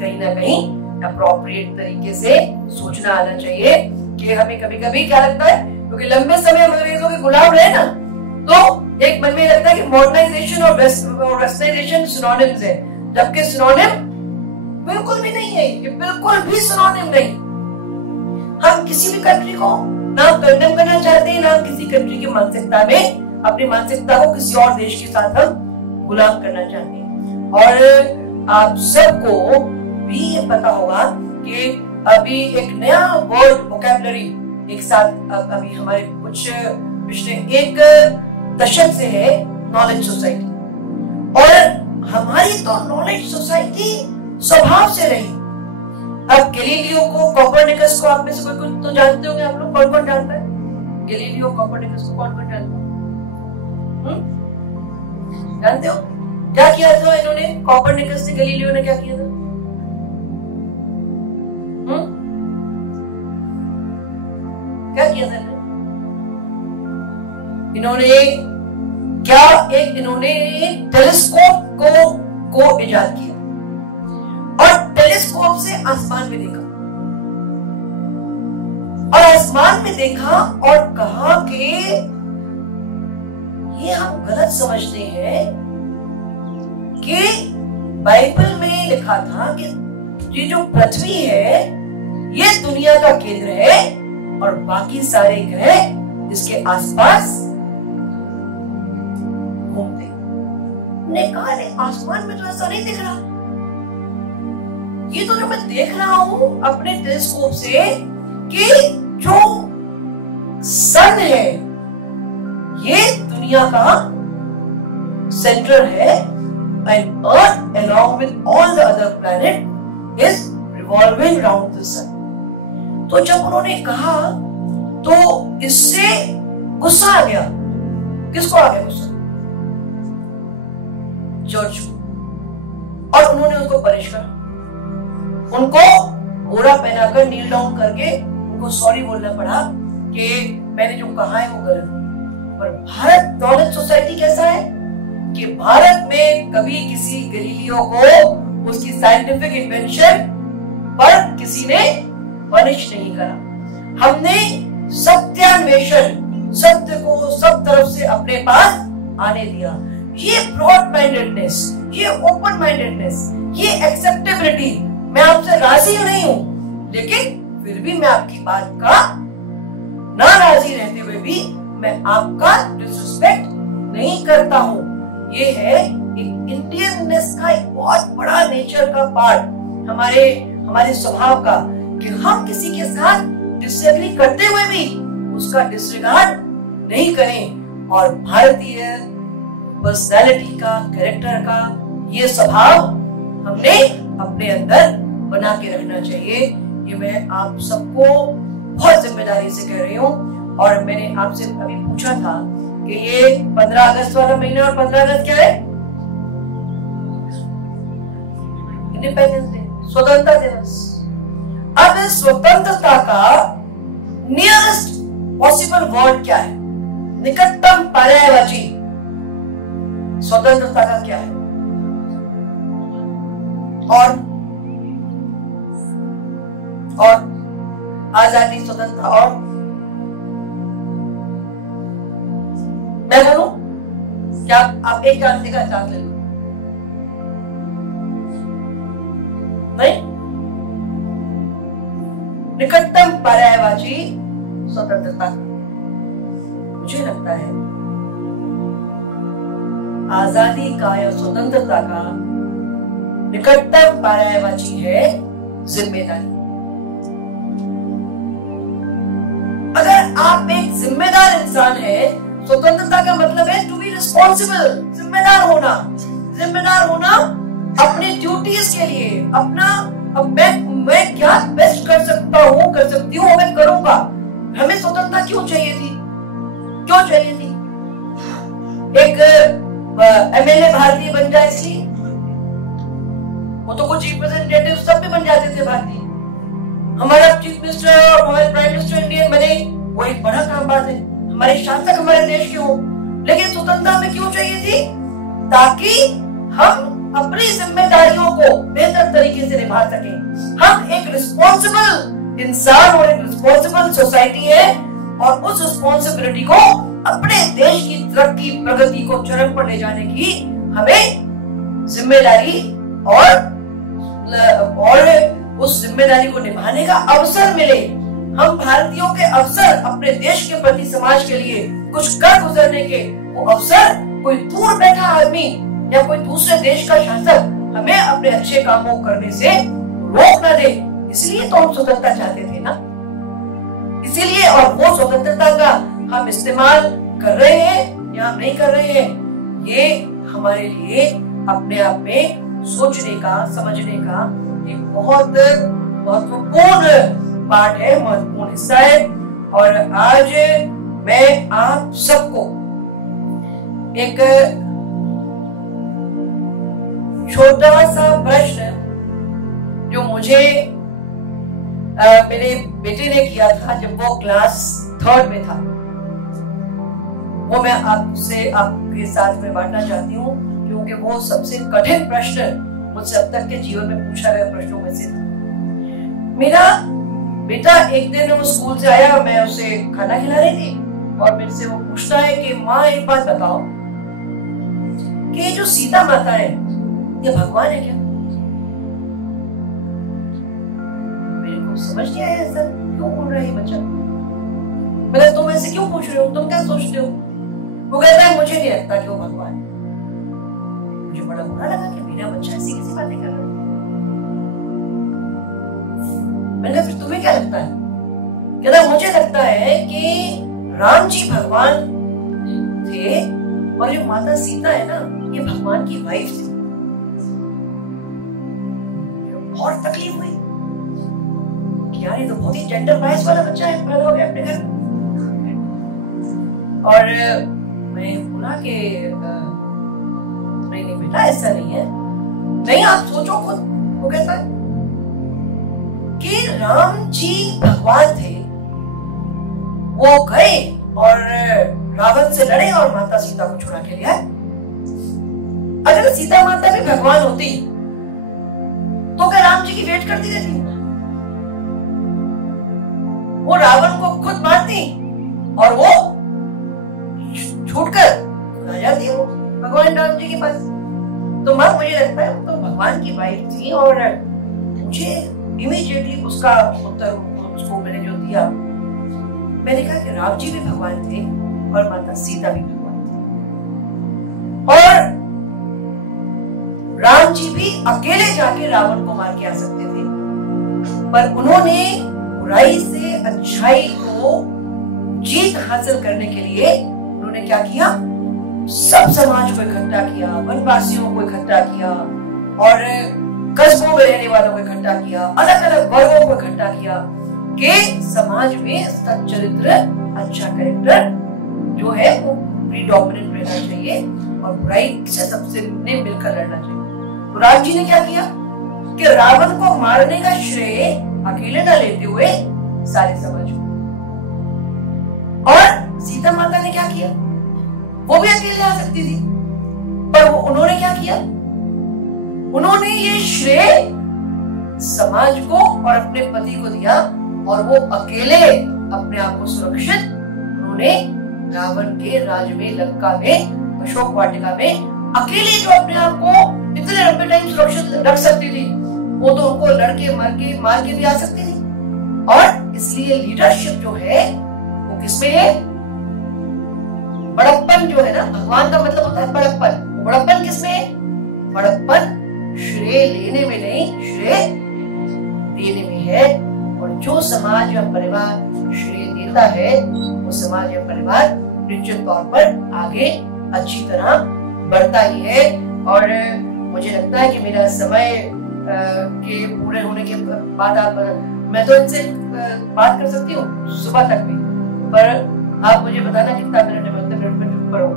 कहीं ना कहीं अप्रोप्रिएट तरीके से सोचना आना चाहिए कि हमें कभी कभी क्या लगता है, क्योंकि लंबे समय हम अंग्रेजों के गुलाम रहे ना, तो एक मन में लगता है कि मॉडर्नाइजेशन और वेस्टर्नाइजेशन सिनोनिम्स है, जबकि सिनोनिम बिल्कुल भी नहीं है, ये बिल्कुल भी सिनोनिम नहीं। हम किसी भी कंट्री को ना कंडेम करना चाहते हैं, ना किसी कंट्री की मानसिकता में अपनी मानसिकता को किसी और देश के साथ हम गुलाम करना चाहते हैं। और आप सबको भी ये पता होगा कि अभी एक नया वर्ड वोकैबुलरी एक साथ अभी हमारे कुछ पिछले एक दशक से है, नॉलेज सोसाइटी। और हमारी तो नॉलेज सोसाइटी स्वभाव से रही। अब गैलीलियो को, कोपरनिकस को आप में से कोई तो जानते होंगे, आप लोग कौन कौन जानता है गैलीलियो कोपरनिकस को? कौन कौन जानता है? जानते हो क्या किया था इन्होंने? कोपरनिकस ने, गैलीलियो ने क्या किया था? क्या किया था इन्होंने? इन्होंने टेलीस्कोप को इजाद किया और टेलीस्कोप से आसमान में देखा, और आसमान में देखा और कहा कि ये हम गलत समझते हैं कि बाइबल में लिखा था कि ये जो पृथ्वी है ये दुनिया का केंद्र है और बाकी सारे ग्रह इसके आसपास घूमते। ने कहा नहीं, आसमान में तो ऐसा नहीं दिख रहा, ये तो जो मैं देख रहा हूं अपने टेलीस्कोप से कि जो सन है ये दुनिया का सेंटर है, and Earth along with all the other planet is revolving around the sun। तो जब उन्होंने कहा तो इससे गुस्सा आ गया। किसको आ गया गुस्सा? चर्च को। और उन्होंने उनको पनिश करा, उनको घोड़ा पहनाकर नील डाउन करके उनको सॉरी बोलना पड़ा कि मैंने जो कहा है वो गलत। पर भारत नॉलेज सोसाइटी कैसा है कि भारत में कभी किसी गैलीलियो को उसकी साइंटिफिक इन्वेंशन पर किसी ने पनिश नहीं करा। हमने सत्यान्वेषण, सत्य को सब तरफ से अपने पास आने दिया। ये ब्रॉड माइंडेडनेस, ये ओपन माइंडेडनेस, ये एक्सेप्टेबिलिटी, मैं आपसे राजी नहीं हूं लेकिन फिर भी मैं आपकी बात का नाराजी रहते हुए भी मैं आपका डिसरिस्पेक्ट नहीं करता हूं। ये है एक इंडियननेस का एक बहुत बड़ा नेचर का पार्ट, हमारे स्वभाव का, कि हम किसी के साथ डिसएग्री करते हुए भी उसका डिसरिगार्ड नहीं करें। और भारतीय पर्सनालिटी का, कैरेक्टर का ये स्वभाव हमने अपने अंदर बना के रखना चाहिए। ये मैं आप सबको बहुत जिम्मेदारी से कह रही हूँ। और मैंने आपसे अभी पूछा था कि ये 15 अगस्त वाला महीना, और 15 अगस्त क्या है? इंडिपेंडेंस डे, स्वतंत्रता दिवस। अब इस स्वतंत्रता का नियरेस्ट पॉसिबल वर्ड क्या है? निकटतम पर्यायवाची स्वतंत्रता का क्या है? और आजादी, स्वतंत्रता, और मैं बोलूं क्या? आप एक जानने का चांस ले लो। नहीं, निकटतम पर्यायवाची स्वतंत्रता। मुझे लगता है आजादी का या स्वतंत्रता का निकटतम पर्यायवाची है जिम्मेदारी। अगर आप एक जिम्मेदार इंसान है, स्वतंत्रता का मतलब है टू बी रिस्पॉन्सिबल, जिम्मेदार होना अपने ड्यूटीज के लिए, अपना अब मैं क्या बेस्ट कर सकता हूँ, कर सकती हूँ, मैं करूंगा। हमें स्वतंत्रता क्यों चाहिए थी? एक एमएलए भारतीय बन जाए इसलिए? वो तो कुछ रिप्रेजेंटेटिव सब भी बन जाते थे भारतीय। हमारा चीफ मिनिस्टर और हमारे प्राइम मिनिस्टर इंडियन बने, वो एक बड़ा काम बात है। हमारे शासक हमारे देश के हो, लेकिन स्वतंत्रता हमें क्यों चाहिए थी? ताकि हम अपनी जिम्मेदारियों को बेहतर तरीके से निभा सकें। हम एक रिस्पॉन्सिबल इंसान और एक रिस्पॉन्सिबल सोसाइटी है और उस रिस्पॉन्सिबिलिटी को अपने देश की तरक्की प्रगति को चरम पर ले जाने की हमें जिम्मेदारी और उस जिम्मेदारी को निभाने का अवसर मिले। हम भारतीयों के अवसर अपने देश के प्रति समाज के लिए कुछ कर गुजरने के वो अवसर कोई दूर बैठा आदमी या कोई दूसरे देश का शासक हमें अपने अच्छे कामों करने से रोक न दे। इसलिए तो हम स्वतंत्रता चाहते थे ना, इसीलिए और वो स्वतंत्रता का हम इस्तेमाल कर रहे हैं या हम नहीं कर रहे हैं, ये हमारे लिए अपने आप में सोचने का समझने का एक बहुत महत्वपूर्ण पार्ट है, महत्वपूर्ण हिस्सा है। और आज मैं आप सबको एक छोटा सा प्रश्न जो मुझे मेरे बेटे ने किया था जब वो क्लास 3rd में था, वो मैं आपके साथ में बांटना चाहती हूँ, क्योंकि वो सबसे कठिन प्रश्न मुझसे अब तक के जीवन में पूछा गया प्रश्नों में से था। मेरा बेटा एक दिन वो स्कूल से आया, मैं उसे खाना खिला रही थी और मेरे से वो पूछता है कि माँ एक बात बताओ कि ये जो सीता माता है ये भगवान है क्या? मेरे को समझ नहीं आया ऐसा क्यों बोल रहा है बच्चा, मतलब तुम ऐसे क्यों पूछ रहे हो, तुम क्या सोचते हो? वो कहता है मुझे नहीं लगता कि वो भगवान है। मुझे बड़ा बुरा लगा कि मेरा बच्चा ऐसी कैसी बातें कर रहा है। मैंने फिर तुम्हें क्या लगता है? कहता मुझे लगता है कि राम जी भगवान थे और जो माता सीता है ना ये भगवान की वाइफ थी। और तकलीफ हुई कि यार ये तो बहुत ही जेंडर बायस वाला बच्चा है, पैदा हो गया अपने घर में। और मैं बोला कि नहीं बेटा ऐसा नहीं है, नहीं आप सोचो खुद। वो कहता है कि राम जी भगवान थे, वो गए और रावण से लड़े और माता सीता को छुड़ा के लिया। अगर सीता माता भी भगवान होती तो क्या राम जी की वेट करती रहती? वो रावण को खुद मारती और वो छूटकर आ जाती वो भगवान राम जी के पास। तो मां मुझे लगता है तो भगवान की वाइफ थी और मुझे इमीडिएटली उसका उत्तर उसको मैंने जो दिया, मैंने कहा कि राम जी भी भगवान थे और माता सीता भी भगवान थे और राम जी भी अकेले जाके रावण को मार के आ सकते थे, पर उन्होंने बुराई से अच्छाई को जीत हासिल करने के लिए उन्होंने क्या किया? सब समाज को इकट्ठा किया, वनवासियों को इकट्ठा किया और कस्बों में रहने वालों को इकट्ठा किया, अलग अलग वर्गों को इकट्ठा किया कि समाज में सच्चरित्र अच्छा कैरेक्टर जो है वो प्रीडोमिनेंट रहना चाहिए और बुराई से सबसे मिलकर लड़ना चाहिए। तो राम जी ने क्या किया कि रावण को मारने का श्रेय अकेले न लेते हुए सारे समाज को, और सीता माता ने क्या किया? वो भी अकेले आ सकती थी, पर उन्होंने क्या किया? उन्होंने ये श्रेय समाज को और अपने पति को दिया और वो अकेले अपने आप को सुरक्षित उन्होंने रावण के राज में, लंका में, अशोक वाटिका में अकेले जो अपने आप को इतने लंबे टाइम सुरक्षित रख सकती थी, वो तो उनको लड़के मार के भी आ सकती थी। और इसलिए लीडरशिप जो है वो किसमें है? बड़प्पन जो है ना, भगवान का मतलब होता है बड़प्पन। बड़प्पन किसमें है? बड़प्पन श्रेय लेने में नहीं, श्रेय देने में है। और जो समाज या परिवार श्रेय देता है वो समाज या परिवार निश्चित तौर पर आगे अच्छी तरह बढ़ता ही है। और मुझे लगता है कि मेरा समय के पूरे होने के बाद मैं तो इनसे बात कर सकती हूँ सुबह तक भी, पर आप मुझे बताना कितना मिनट में चुप करो।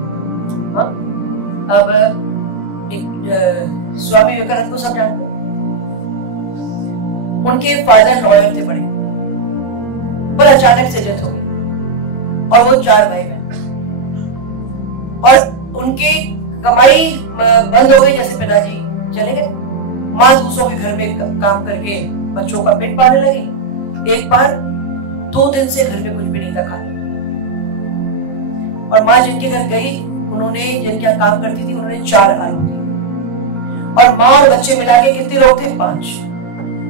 अब स्वामी विवेकानंद को सब जानते हैं, उनके फादर लॉयर थे बड़े, पर अचानक से डेथ हो गई और वो 4 भाई बहन, और उनकी कमाई बंद हो गई जैसे पिताजी चले गए। माँ दूसरों के घर में काम करके बच्चों का पेट पालने लगी। एक बार 2 दिन से घर में कुछ भी नहीं था खाने, और माँ जिनके घर गई, उन्होंने जिनके काम करती थी, उन्होंने 4 आलू दिए, और माँ और बच्चे मिला के कितने लोग थे? 5।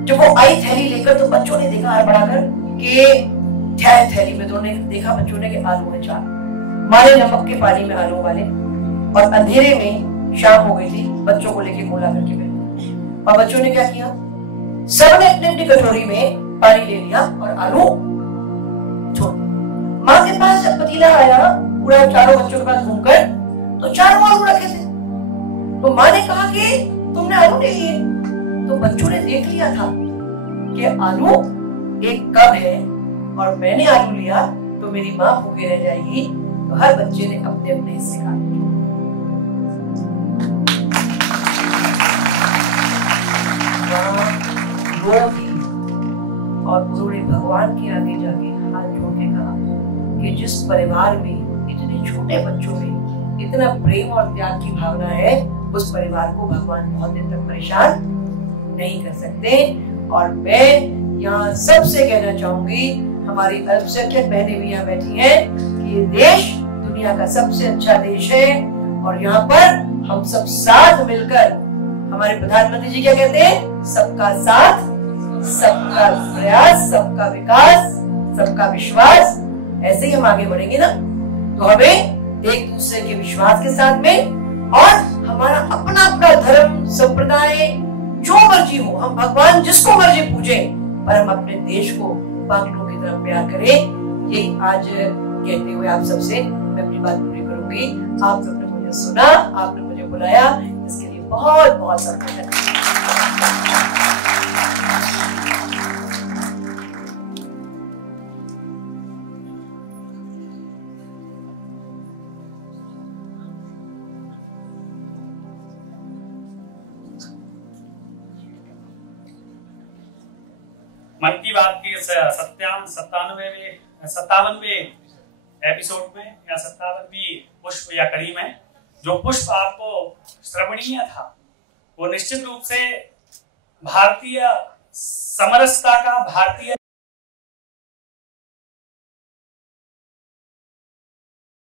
जब वो आई थैली लेकर, तो बच्चों ने देखा हड़बड़ाकर कि थैली में, तो देखा बच्चों ने कि आलू है 4। माँ ने नमक के पानी में आलू वाले, और अंधेरे में शाम हो गई थी, बच्चों को लेके गोला करके बैठे। और बच्चों ने क्या किया? सबने अपनी अपनी कटोरी में पानी ले लिया और आलू छोड़ दिया। माँ के पास जब पतीला आया, पूरा चारों बच्चों के पास घूमकर, तो 4 आलू रखे थे। तो माँ ने कहा कि तुमने आलू ले लिए। तो बच्चों ने देख लिया था कि आलू एक कप है, और मैंने आलू लिया तो मेरी माँ भूखे रह जाएगी। तो हर बच्चे ने अपने अपने हिस्से खा लिए। और उन्होंने भगवान के आगे जाके हाथ जोड़ के कहा कि जिस परिवार में इतने छोटे बच्चों में इतना प्रेम और त्याग की भावना है, उस परिवार को भगवान बहुत दिन तक परेशान नहीं कर सकते। और मैं यहाँ सबसे कहना चाहूंगी, हमारी अल्पसंख्यक बहनें भी यहाँ बैठी हैं, कि ये देश दुनिया का सबसे अच्छा देश है, और यहाँ पर हम सब साथ मिलकर, हमारे प्रधानमंत्री जी क्या कहते हैं? सबका साथ, सबका प्रयास, सबका विकास, सबका विश्वास। ऐसे ही हम आगे बढ़ेंगे ना, तो हमें एक दूसरे के विश्वास के साथ में, और हमारा अपना अपना धर्म संप्रदाय जो मर्जी हो, हम भगवान जिसको मर्जी पूजे, पर हम अपने देश को बाकियों की तरफ प्यार करें। यही आज कहते हुए आप सबसे मैं अपनी बात पूरी करूंगी। आप सबने मुझे सुना, आपने मुझे बुलाया, इसके लिए बहुत बहुत धन्यवाद। मन की बात के 57वें एपिसोड में, या 57वीं पुष्प या कड़ी में, जो पुष्प आपको श्रवणीय था, वो निश्चित रूप से भारतीय समरसता का, भारतीय